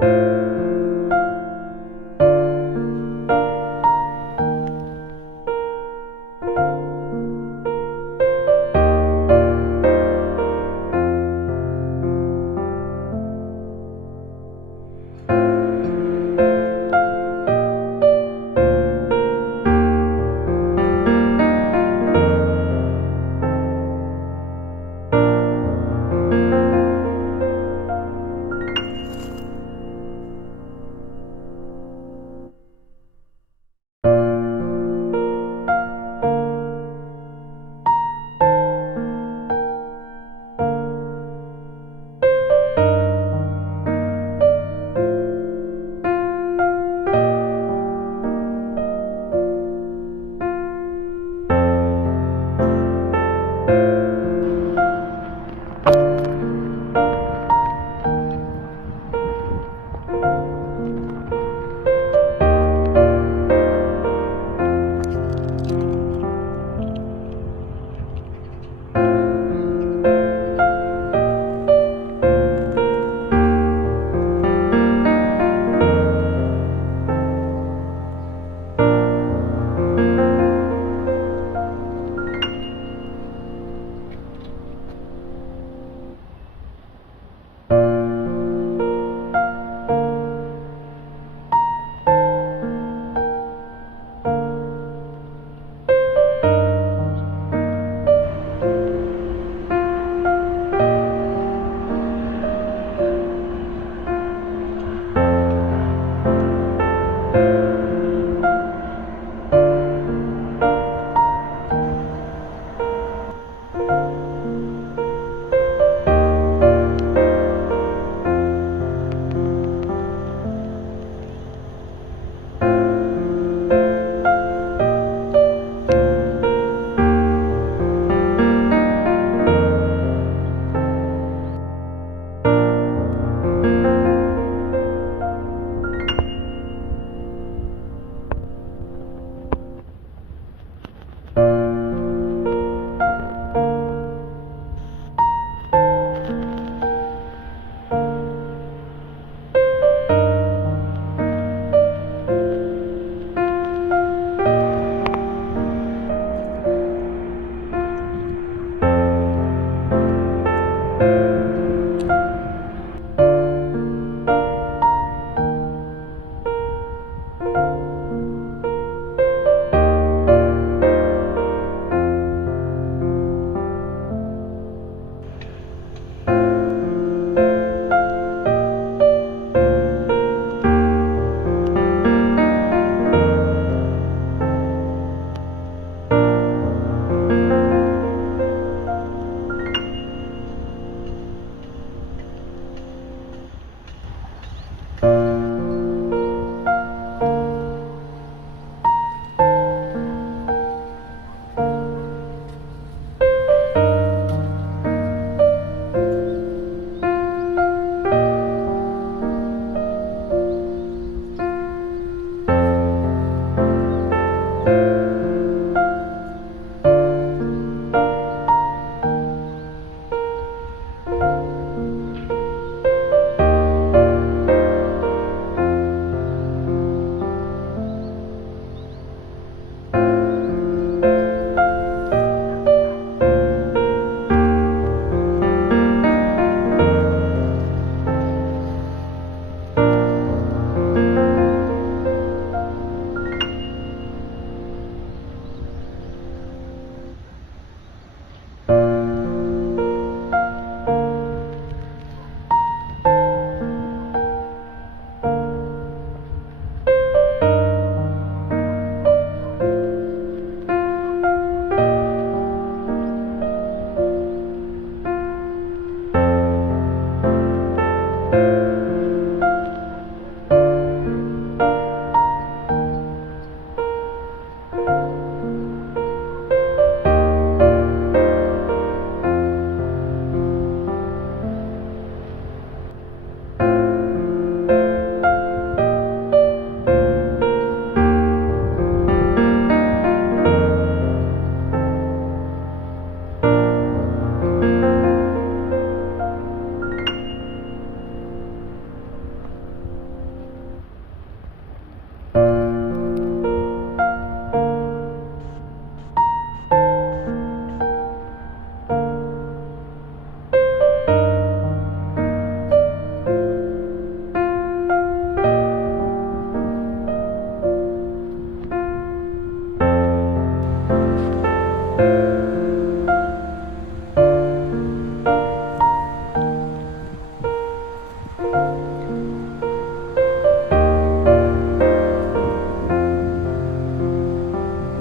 thank you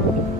Thank okay. you.